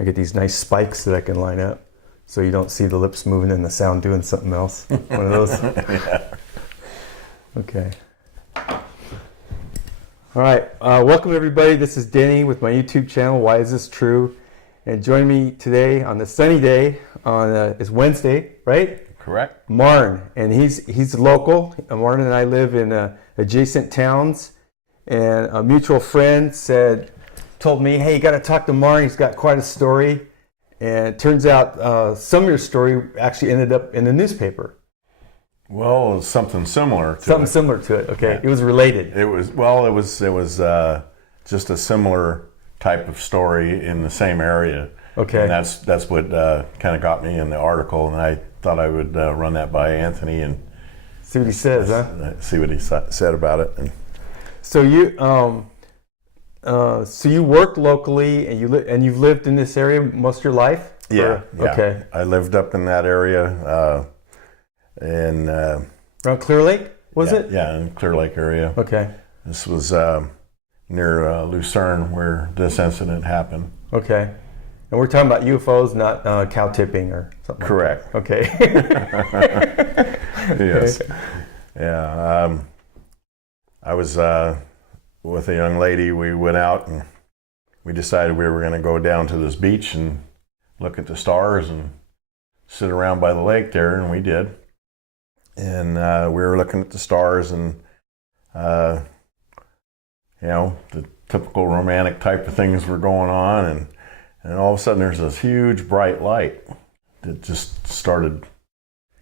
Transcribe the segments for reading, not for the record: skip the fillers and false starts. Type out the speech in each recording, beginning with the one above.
I get these nice spikes that I can line up so you don't see the lips moving and the sound doing something else. One of those. Yeah. Okay. All right. Welcome everybody. This is Denny with my YouTube channel, Why Is This True? And join me today on this sunny day on it's Wednesday, right? Correct. Marn, and he's local. Marn and I live in adjacent towns, and a mutual friend told me, hey, you got to talk to Marn. He's got quite a story, and it turns out some of your story actually ended up in the newspaper. Well, it was something similar to Something it. similar to it. Okay, Yeah. It was related. It was just a similar type of story in the same area. Okay, And that's what kind of got me in the article, and I thought I would run that by Anthony and see what he says, huh? see what he said about it. And So you work locally, and you've lived in this area most of your life? yeah. Okay. I lived up in that area, in Around Clear Lake, was yeah, it? Yeah, in Clear Lake area. Okay. This was near Lucerne, where this incident happened. Okay. And we're talking about UFOs, not cow tipping or something. Correct. Like that. Okay. Yes. Yeah. I was with a young lady. We went out and we decided we were going to go down to this beach and look at the stars and sit around by the lake there, and we did. And we were looking at the stars, and the typical romantic type of things were going on, and all of a sudden there's this huge bright light that just started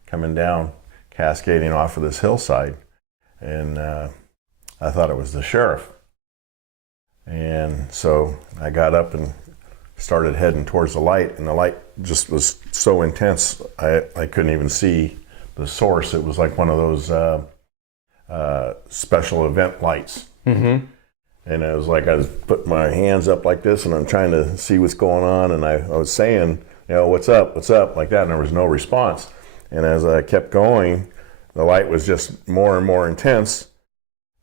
coming down, cascading off of this hillside. And I thought it was the sheriff. And so I got up and started heading towards the light, and the light just was so intense I couldn't even see the source. It was like one of those special event lights. Mm-hmm. And it was like I was putting my hands up like this, and I'm trying to see what's going on, and I was saying, what's up, like that, and there was no response. And as I kept going, the light was just more and more intense,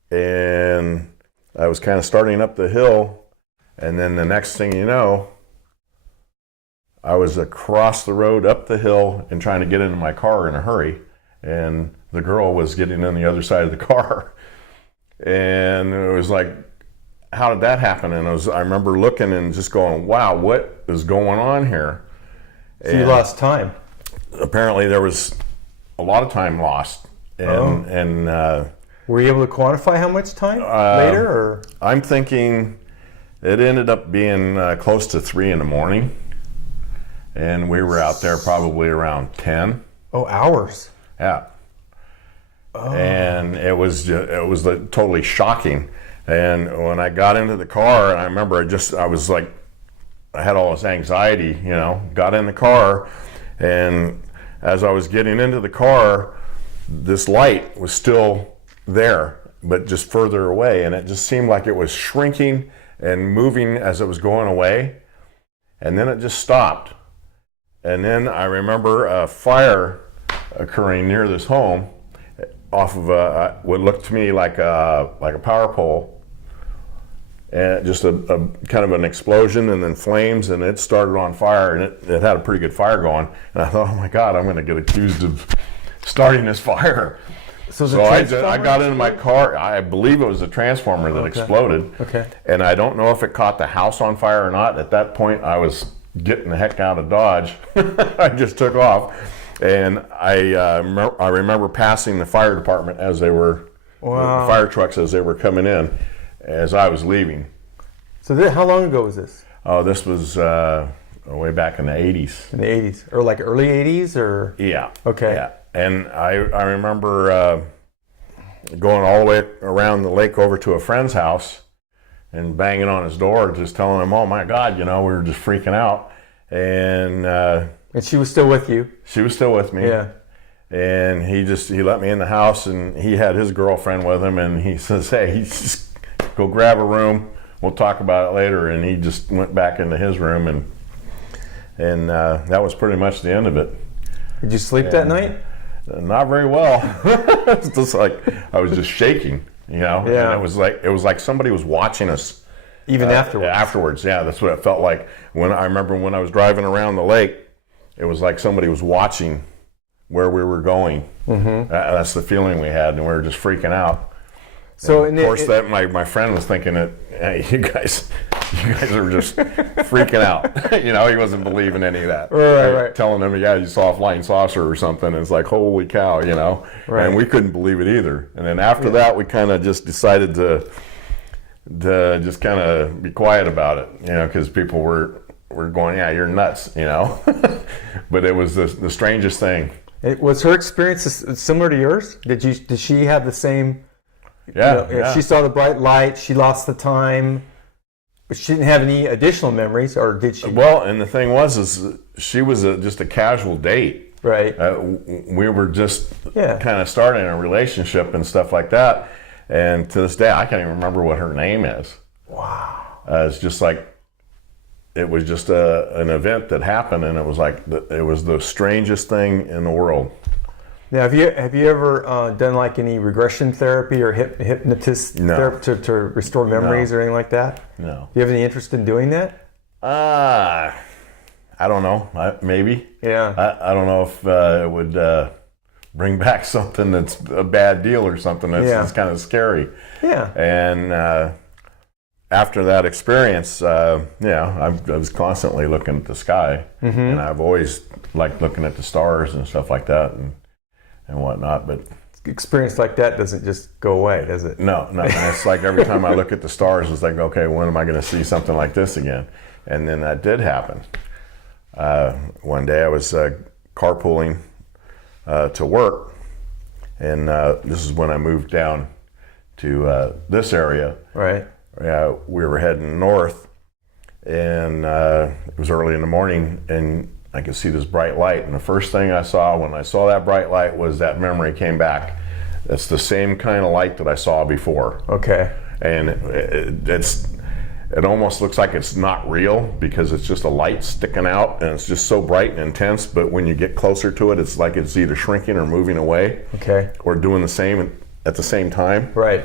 and I was kind of starting up the hill, and then the next thing you know, I was across the road up the hill and trying to get into my car in a hurry, and the girl was getting on the other side of the car. And it was like, how did that happen? And I remember looking and just going, wow, what is going on here? So you lost time. Apparently there was a lot of time lost. And were you able to quantify how much time later? Or I'm thinking it ended up being close to 3 a.m. And we were out there probably around 10. Oh, hours. Yeah. Oh. And it was totally shocking. And when I got into the car, and I remember I had all this anxiety, got in the car, and as I was getting into the car, this light was still there, but just further away, and it just seemed like it was shrinking and moving as it was going away, and then it just stopped. And then I remember a fire occurring near this home off of what looked to me like a power pole, and just a kind of an explosion, and then flames, and it started on fire, and it had a pretty good fire going. And I thought, oh my God, I'm going to get accused of starting this fire. So I got into my car. I believe it was a transformer that exploded. Okay. And I don't know if it caught the house on fire or not. At that point, I was getting the heck out of Dodge. I just took off. And I remember passing the fire department as they were, wow, the fire trucks as they were coming in, as I was leaving. So how long ago was this? Oh, this was way back in the 80s. In the 80s, or like early 80s, or? Yeah. Okay. Yeah. And I remember going all the way around the lake over to a friend's house and banging on his door, just telling him, oh my God, we were just freaking out. And she was still with you? She was still with me. Yeah. And he let me in the house, and he had his girlfriend with him, and he says, hey, just go grab a room, we'll talk about it later. And he just went back into his room, and that was pretty much the end of it. Did you sleep that night? Not very well. It's just like I was just shaking, Yeah. And it was like somebody was watching us Even afterwards? Afterwards, yeah. That's what it felt like. I remember when I was driving around the lake, it was like somebody was watching where we were going. Mm-hmm. That's the feeling we had, and we were just freaking out. So, of course, my friend was thinking that, hey, you guys are just freaking out. He wasn't believing any of that. Right. Telling them, yeah, you saw a flying saucer or something. And it's like, holy cow, Right. And we couldn't believe it either. And then after that, we kind of just decided to just kind of be quiet about it, because people were going, yeah, you're nuts, But it was the strangest thing. Was her experience similar to yours? Did she have the same? Yeah. If she saw the bright light, she lost the time. But she didn't have any additional memories, or did she? Well, and the thing is she was just a casual date. Right. We were just kind of starting a relationship and stuff like that. And to this day, I can't even remember what her name is. Wow. It's just like, it was just an event that happened, and it was like, it was the strangest thing in the world. Now, have you ever done like any regression therapy or hypnotist therapy to restore memories or anything like that? No. Do you have any interest in doing that? I don't know. Maybe. Yeah. I don't know if it would bring back something that's a bad deal or something that's kind of scary. Yeah. And after that experience, I was constantly looking at the sky, and I've always liked looking at the stars and stuff like that and whatnot. But experience like that doesn't just go away, does it? No. It's like every time I look at the stars, it's like, okay, when am I going to see something like this again? And then that did happen. One day I was carpooling to work, and this is when I moved down to this area. Right. We were heading north, and it was early in the morning, and I could see this bright light. And the first thing I saw when I saw that bright light was that memory came back. It's the same kind of light that I saw before. Okay. And it almost looks like it's not real, because it's just a light sticking out, and it's just so bright and intense. But when you get closer to it, it's like it's either shrinking or moving away. Okay. Or doing the same at the same time. Right.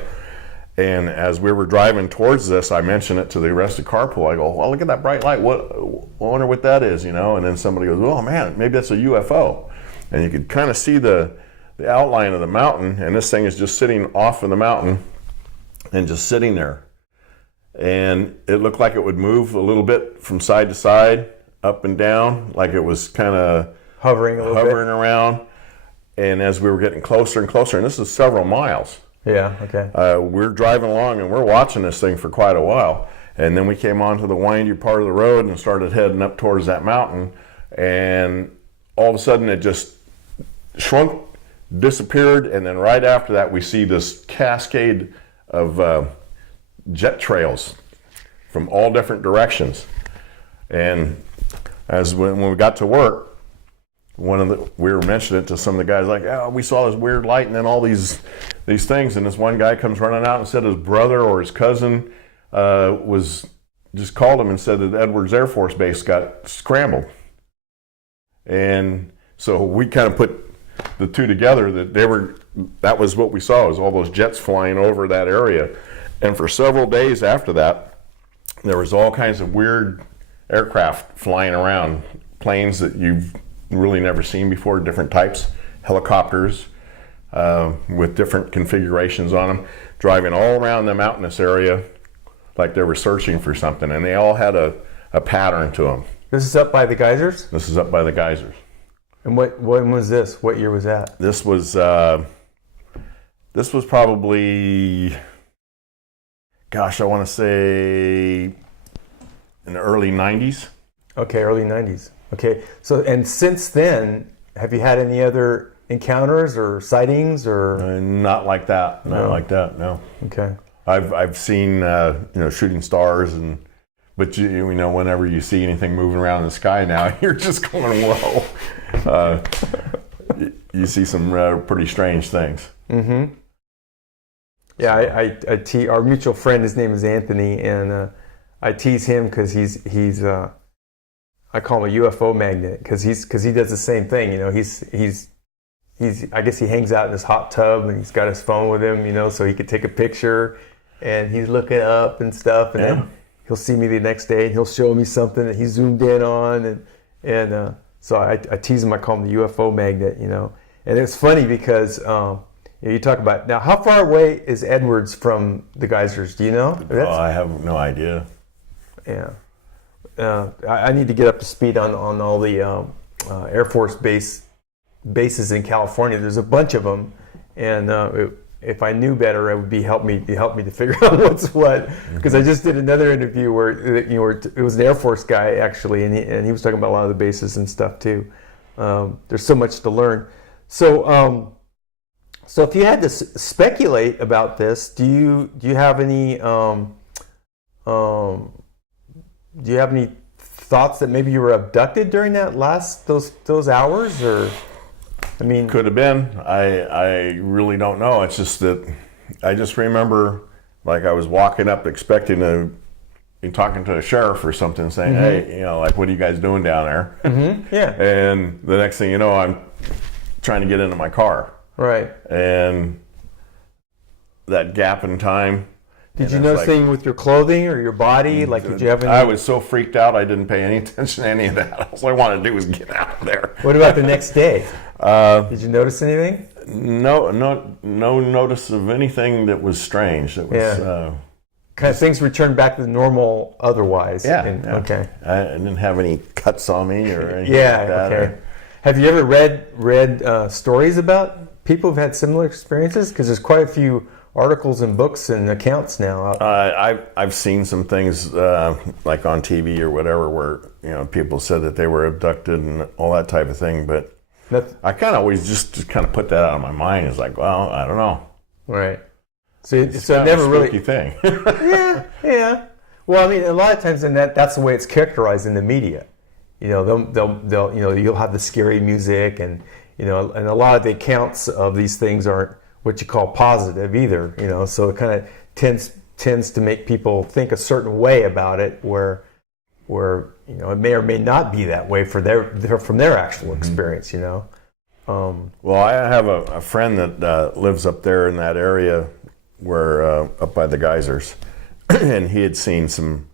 And as we were driving towards this, I mentioned it to the rest of the carpool. I go, well, look at that bright light. I wonder what that is, And then somebody goes, oh man, maybe that's a UFO. And you could kind of see the outline of the mountain, and this thing is just sitting off of the mountain and just sitting there. And it looked like it would move a little bit from side to side, up and down, like it was kind of hovering around. And as we were getting closer and closer, and this is several miles. Yeah, okay. We're driving along, and we're watching this thing for quite a while. And then we came onto the windy part of the road and started heading up towards that mountain. And all of a sudden, it just shrunk, disappeared. And then right after that, we see this cascade of jet trails from all different directions. And when we got to work, we were mentioning it to some of the guys, like, oh, we saw this weird light and then all these things, and this one guy comes running out and said his brother or his cousin was just called him and said that Edwards Air Force Base got scrambled. And so we kind of put the two together, that was what we saw, was all those jets flying over that area. And for several days after that, there was all kinds of weird aircraft flying around, planes that you've really never seen before, different types, helicopters with different configurations on them, driving all around the mountainous area like they were searching for something, and they all had a pattern to them. This is up by the geysers? This is up by the geysers. And when was this? What year was that? This was probably, gosh, I want to say in the early 90s. Okay, early 90s. Okay, so, and since then, have you had any other encounters or sightings or? Not like that. Not like that. No. Okay. I've seen shooting stars, but you know, whenever you see anything moving around in the sky now, you're just going, whoa. You see some pretty strange things. Mm-hmm. Yeah, our mutual friend, his name is Anthony, and I tease him because he's I call him a UFO magnet because he does the same thing. He's I guess he hangs out in his hot tub and he's got his phone with him, so he could take a picture, and he's looking up and stuff, and then he'll see me the next day and he'll show me something that he zoomed in on, and so I tease him. I call him the UFO magnet, And it's funny because you talk about now. How far away is Edwards from the geysers? Do you know? I have no idea. Yeah, I need to get up to speed on all the Air Force bases in California. There's a bunch of them, and if I knew better, it would help me to figure out what's what. Because I just did another interview where it was an Air Force guy actually, and he was talking about a lot of the bases and stuff too. There's so much to learn. So if you had to speculate about this, do you have any thoughts that maybe you were abducted during those hours, or? I mean, could have been. I really don't know. It's just that I just remember, like, I was walking up expecting to be talking to a sheriff or something, saying, "Hey, like, what are you guys doing down there?" Yeah. And the next thing you know, I'm trying to get into my car. Right. And that gap in time. Did you notice anything with your clothing or your body? Like, did you have any? I was so freaked out, I didn't pay any attention to any of that. All I wanted to do was get out of there. What about the next day? Did you notice anything? No notice of anything that was strange. That was kind of things returned back to normal otherwise. Yeah. Okay. I didn't have any cuts on me or anything like that. Okay. Have you ever read stories about people who've had similar experiences? Because there's quite a few articles and books and accounts now. I've seen some things like on TV or whatever where people said that they were abducted and all that type of thing, but I kind of always just kind of put that out of my mind. It's like, well, I don't know. Right. So it's never really spooky thing. Yeah. Well, I mean, a lot of times that's the way it's characterized in the media. They'll you'll have the scary music and and a lot of the accounts of these things aren't what you call positive either. So it kind of tends to make people think a certain way about it, where it may or may not be that way from their actual experience. Well, I have a friend that lives up there in that area where up by the geysers, and he had seen some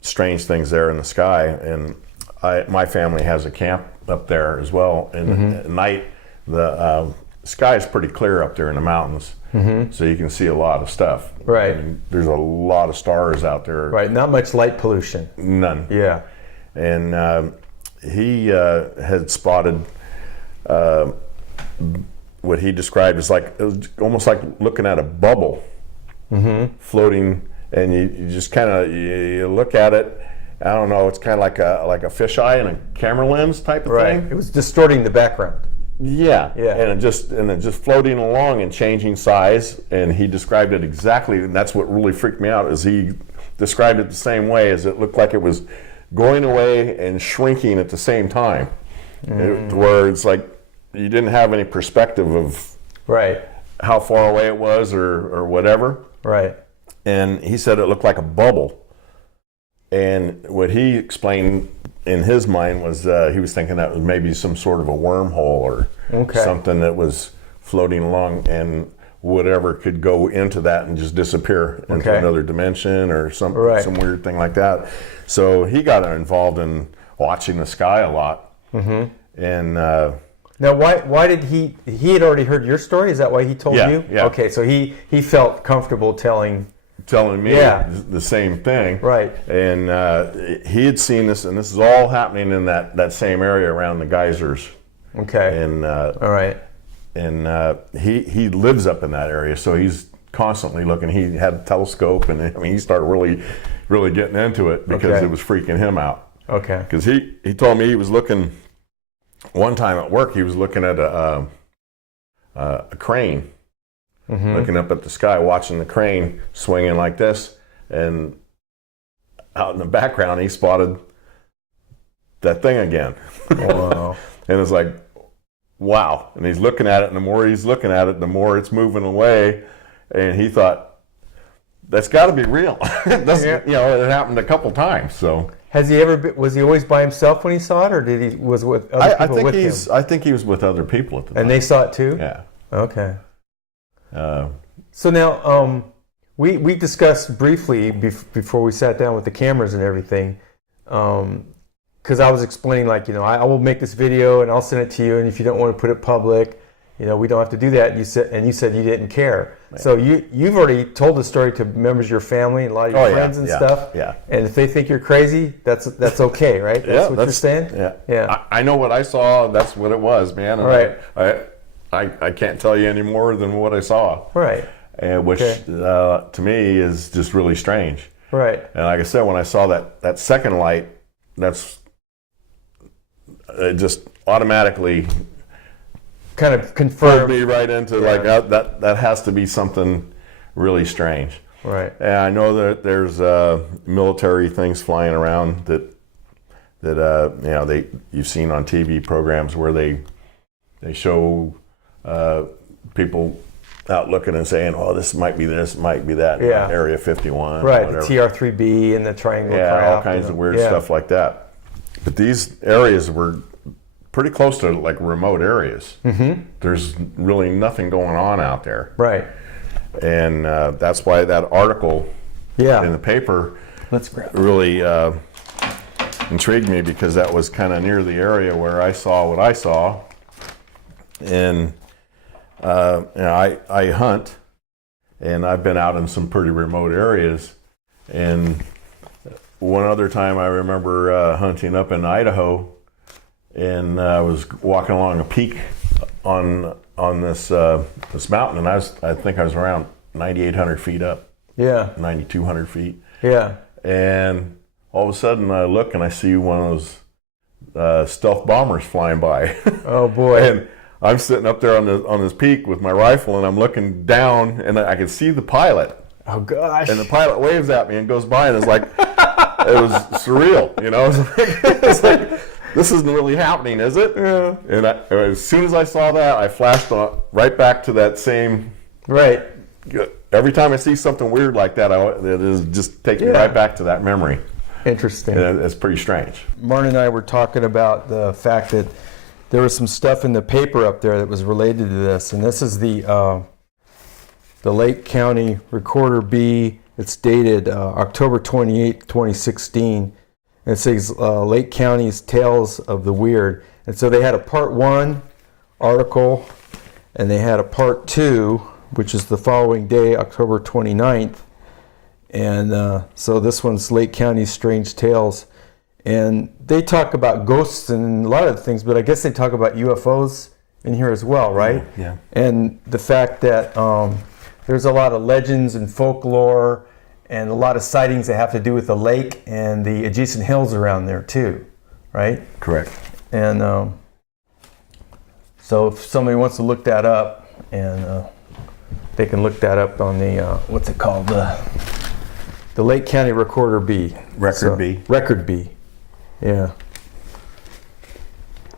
strange things there in the sky. And my family has a camp up there as well. And at night, the sky is pretty clear up there in the mountains, so you can see a lot of stuff. Right. There's a lot of stars out there. Right. Not much light pollution. None. Yeah. And he had spotted what he described as it was almost like looking at a bubble floating, and you just kind of you look at it. I don't know. It's kind of like a fisheye and a camera lens type of thing. It was distorting the background. Yeah. And it just floating along and changing size. And he described it exactly, and that's what really freaked me out. Is he described it the same way, as it looked like it was going away and shrinking at the same time, where it's like you didn't have any perspective of how far away it was or whatever. Right. And he said it looked like a bubble. And what he explained in his mind was he was thinking that was maybe some sort of a wormhole or something that was floating along, and whatever could go into that and just disappear into another dimension or some weird thing like that. So he got involved in watching the sky a lot. And now, why did he had already heard your story? Is that why he told you? Yeah. Okay, so he felt comfortable telling me the same thing. Right. And he had seen this, and this is all happening in that same area around the geysers. Okay. And all right. And he lives up in that area, so he's constantly looking. He had a telescope, and he started really getting into it because it was freaking him out. Okay. Because he told me he was looking one time at work. He was looking at a crane. Looking up at the sky, watching the crane swinging like this, and out in the background he spotted that thing again. Wow. And it's like, wow. And he's looking at it, and the more he's looking at it, the more it's moving away. And he thought, that's got to be real. It happened a couple times. So has he ever was he always by himself when he saw it, or was with other people with him? I think he was with other people at the time. And they saw it too? Yeah. Okay. So now, we discussed briefly before we sat down with the cameras and everything, because I was explaining, like, I will make this video and I'll send it to you, and if you don't want to put it public, we don't have to do that. And you said you didn't care. Right. So you've already told the story to members of your family and a lot of your friends and stuff. Yeah. And if they think you're crazy, that's okay, right? That's what you're saying. Yeah. I know what I saw. That's what it was, man. And right. I can't tell you any more than what I saw. Right. And which to me is just really strange. Right. And like I said, when I saw that second light, that's just automatically kind of confirmed me right into like that has to be something really strange. Right. And I know that there's military things flying around that you've seen on TV programs where they show people out looking and saying, "Oh, this might be this, might be that." Yeah. Area 51. Right. The TR3B and the triangle. Yeah, all kinds of weird stuff like that. But these areas were pretty close to like remote areas. Mm-hmm. There's really nothing going on out there. Right. And that's why that article in the paper really intrigued me, because that was kind of near the area where I saw what I saw. And I hunt, and I've been out in some pretty remote areas. And one other time I remember hunting up in Idaho, and I was walking along a peak on this mountain, and I think I was around 9,800 feet up. Yeah. 9,200 feet. Yeah. And all of a sudden I look and I see one of those stealth bombers flying by. Oh boy. And I'm sitting up there on this peak with my rifle, and I'm looking down, and I can see the pilot. Oh gosh. And the pilot waves at me and goes by, and it's like, it was surreal, It's like, this isn't really happening, is it? Yeah. And as soon as I saw that, I flashed right back to that same. Right. Every time I see something weird like that, it is just taking me right back to that memory. Interesting. And it's pretty strange. Marn and I were talking about the fact that there was some stuff in the paper up there that was related to this, and this is the Lake County Recorder B. It's dated October 28, 2016. And it says Lake County's Tales of the Weird. And so they had a part 1 article, and they had a part 2, which is the following day, October 29th. And so this one's Lake County's Strange Tales. And they talk about ghosts and a lot of things, but I guess they talk about UFOs in here as well, right? Yeah. And the fact that there's a lot of legends and folklore and a lot of sightings that have to do with the lake and the adjacent hills around there too, right? Correct. And so if somebody wants to look that up, and they can look that up on the, what's it called? The Lake County Recorder B. B. Record B. Yeah.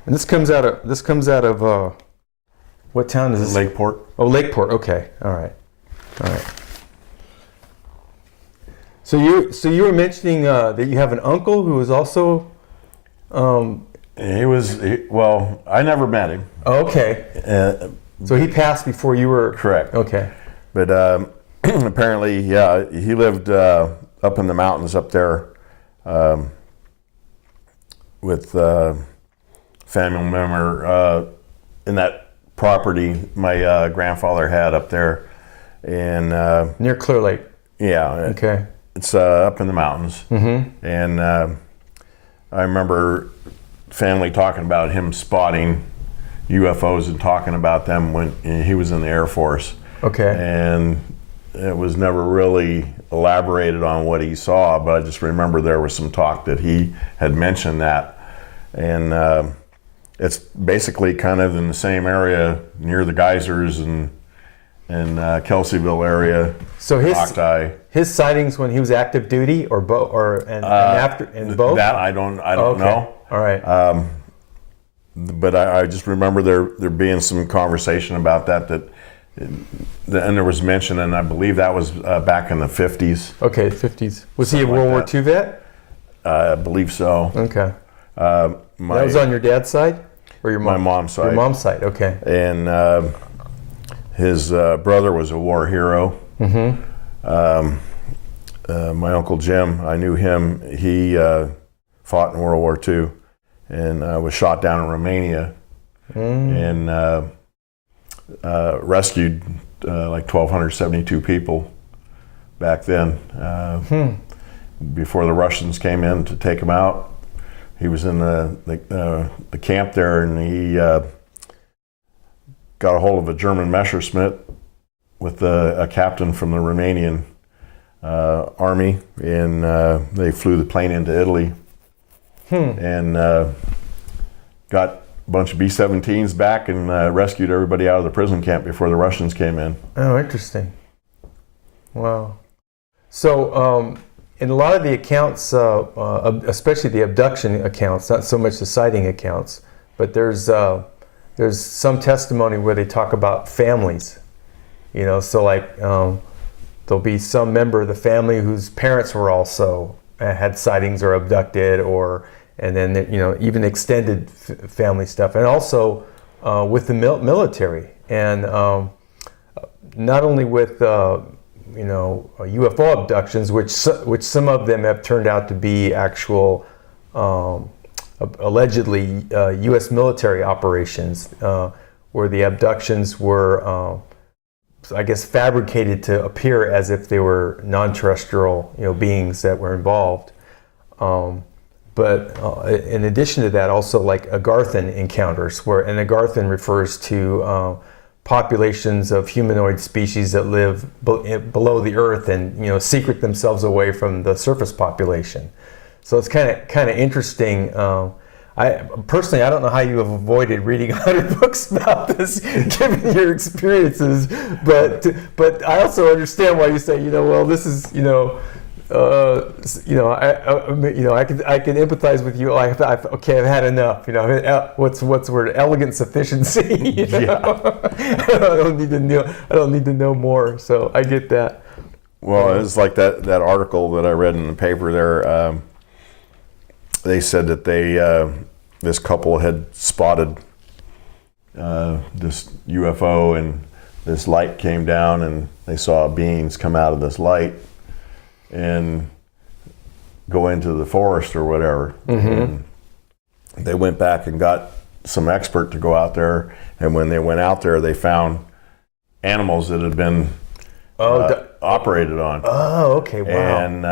And this comes out of what town is this? Lakeport. Oh, Lakeport. Okay. All right. So you were mentioning that you have an uncle who is also. Well, I never met him. Oh, okay. So he passed before you were. Correct. Okay. But apparently, he lived up in the mountains up there with family member in that property my grandfather had up there, and near Clear Lake. Yeah. Okay. It's up in the mountains, and I remember family talking about him spotting UFOs and talking about them when he was in the Air Force. Okay. And it was never really elaborated on what he saw, but I just remember there was some talk that he had mentioned that. And it's basically kind of in the same area near the geysers and Kelseyville area. So his sightings when he was active duty, or both, and after, and both. That I don't know. All right. But I just remember there being some conversation about that, and there was mention, and I believe that was back in the 50s. Okay, 50s. Was he a World War II vet? I believe so. Okay. That was on your dad's side, or your mom? My mom's side. Your mom's side. Okay. And his brother was a war hero. Mm-hmm. My Uncle Jim, I knew him. He fought in World War II and was shot down in Romania and rescued like 1,272 people back then. Before the Russians came in to take him out, he was in the camp there, and he got a hold of a German Messerschmitt with a captain from the Romanian army, and they flew the plane into Italy and got a bunch of B-17s back and rescued everybody out of the prison camp before the Russians came in. Oh, interesting. Wow. So in a lot of the accounts, especially the abduction accounts, not so much the sighting accounts, but there's some testimony where they talk about families. You know, so like there'll be some member of the family whose parents were also had sightings or abducted, and then even extended family stuff, and also with the military, and not only with UFO abductions, which some of them have turned out to be actual allegedly U.S. military operations, where the abductions were I guess fabricated to appear as if they were non-terrestrial beings that were involved. But in addition to that, also like Agarthan encounters, and Agarthan refers to populations of humanoid species that live below the earth and secret themselves away from the surface population. So it's kind of interesting. I personally, I don't know how you have avoided reading 100 books about this, given your experiences. But I also understand why you say, well, this is, I can empathize with you. I've had enough. What's the word? Elegant sufficiency. Yeah. I don't need to know more. So I get that. Well, it's like that article that I read in the paper there. They said that this couple had spotted this UFO, and this light came down, and they saw beings come out of this light and go into the forest or whatever. And they went back and got some expert to go out there, and when they went out there, they found animals that had been operated on. Oh, okay, wow. And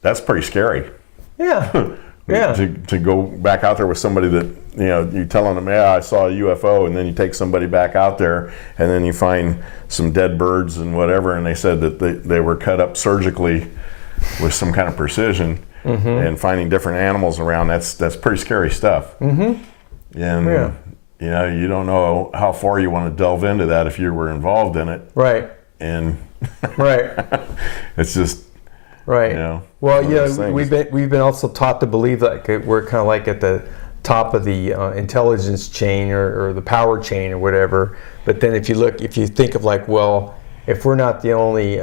that's pretty scary. Yeah. Yeah. To go back out there with somebody that, you telling them, yeah, I saw a UFO, and then you take somebody back out there, and then you find some dead birds and whatever, and they said that they were cut up surgically with some kind of precision, and finding different animals around, that's pretty scary stuff. And, you don't know how far you want to delve into that if you were involved in it. Right. And right. It's just... Right. Well, we've been also taught to believe that we're kind of like at the top of the intelligence chain or the power chain or whatever. But then if you think of like, well, if we're not the only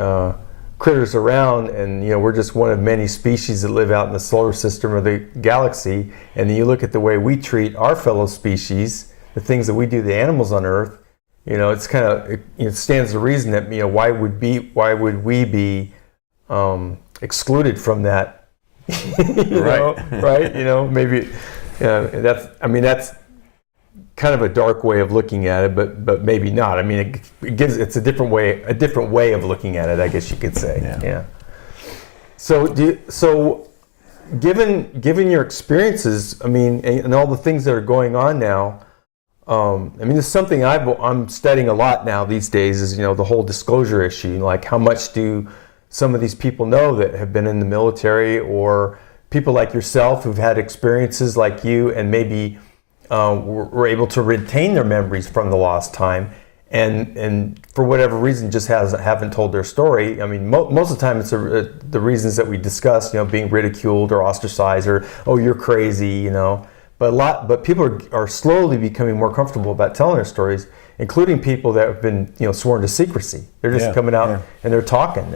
critters around, and we're just one of many species that live out in the solar system or the galaxy, and then you look at the way we treat our fellow species, the things that we do to the animals on Earth, it's kind of it stands to reason that why would we be excluded from that, right? Maybe that's kind of a dark way of looking at it, but maybe not. I mean, it's a different way of looking at it, I guess you could say. Yeah. So given your experiences, and all the things that are going on now, there's something I'm studying a lot now these days is the whole disclosure issue. Like, how much do some of these people know that have been in the military, or people like yourself who've had experiences like you and maybe were able to retain their memories from the lost time, and for whatever reason just haven't told their story. Most of the time it's the reasons that we discussed, being ridiculed or ostracized, or you're crazy, But people are slowly becoming more comfortable about telling their stories, including people that have been sworn to secrecy. They're just coming out and they're talking.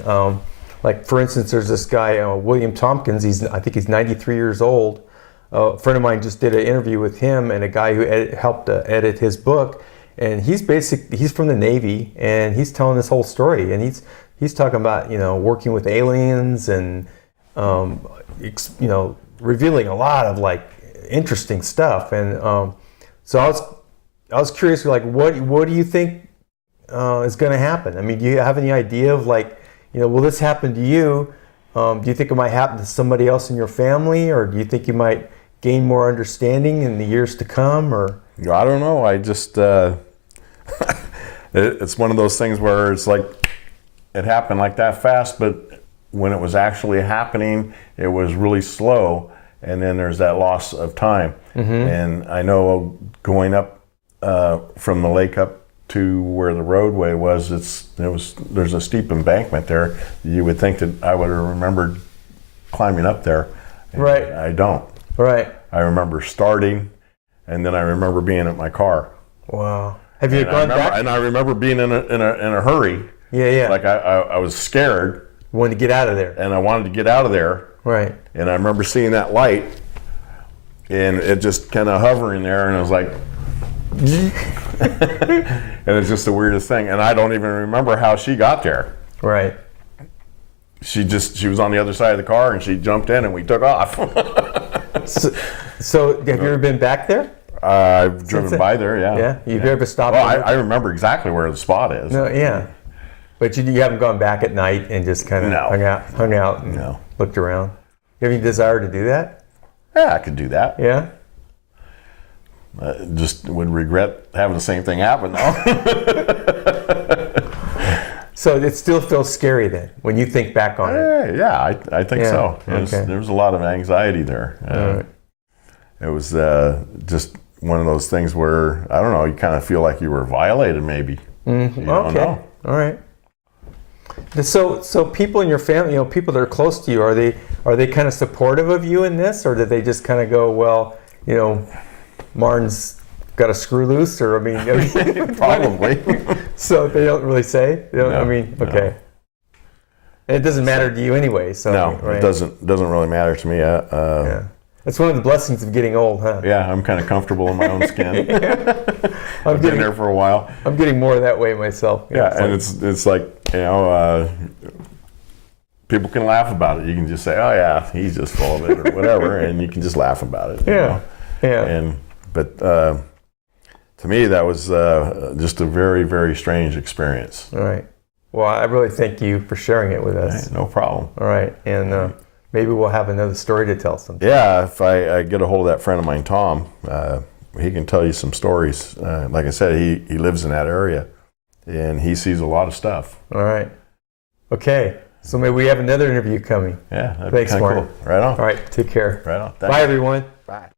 Like, for instance, there's this guy, William Tompkins. I think he's 93 years old. A friend of mine just did an interview with him and a guy who helped edit his book. And he's from the Navy, and he's telling this whole story. And he's he's talking about, working with aliens and, revealing a lot of like interesting stuff. And so I was curious, like, what do you think is going to happen? I mean, do you have any idea of like, will this happen to you? Do you think it might happen to somebody else in your family, or do you think you might gain more understanding in the years to come? Or I don't know. I just it's one of those things where it's like it happened like that fast, but when it was actually happening, it was really slow, and then there's that loss of time. And I know going up from the lake up to where the roadway was, there's a steep embankment there. You would think that I would have remembered climbing up there. Right. I don't. Right. I remember starting, and then I remember being at my car. Wow. Have you gone back? And I remember being in a hurry. Yeah. Like I was scared. Wanted to get out of there. And I wanted to get out of there. Right. And I remember seeing that light, and it just kind of hovering there, and I was like, and it's just the weirdest thing. And I don't even remember how she got there. Right. She was on the other side of the car, and she jumped in, and we took off. So have you ever been back there? I've driven by there, yeah. Yeah? You've ever stopped? Well, I remember exactly where the spot is. No, yeah. But you haven't gone back at night and just kind of hung out and looked around? You have any desire to do that? Yeah, I could do that. Yeah? Just would regret having the same thing happen, though. So it still feels scary then, when you think back on it? Yeah, I think so. There was a lot of anxiety there. Right. It was just one of those things where, I don't know, you kind of feel like you were violated, maybe. Mm-hmm. You don't know. All right. So people in your family, people that are close to you, are they kind of supportive of you in this, or did they just kind of go, well, Marn's got a screw loose, or I mean Probably. So they don't really say. No, okay. No. And it doesn't matter to you anyway. So no, right? It doesn't really matter to me. Yeah. That's one of the blessings of getting old, huh? Yeah, I'm kind of comfortable in my own skin. I've been there for a while. I'm getting more that way myself. It's like people can laugh about it. You can just say, "Oh yeah, he's just full of it," or whatever, and you can just laugh about it. Yeah. But to me, that was just a very, very strange experience. All right. Well, I really thank you for sharing it with us. Hey, no problem. All right, and maybe we'll have another story to tell sometime. Yeah, if I get a hold of that friend of mine, Tom, he can tell you some stories. Like I said, he lives in that area, and he sees a lot of stuff. All right. Okay. So maybe we have another interview coming. Yeah, that'd Thanks, be kind of Marn. cool. Right on. All right. Take care. Right on. Bye, everyone. Bye.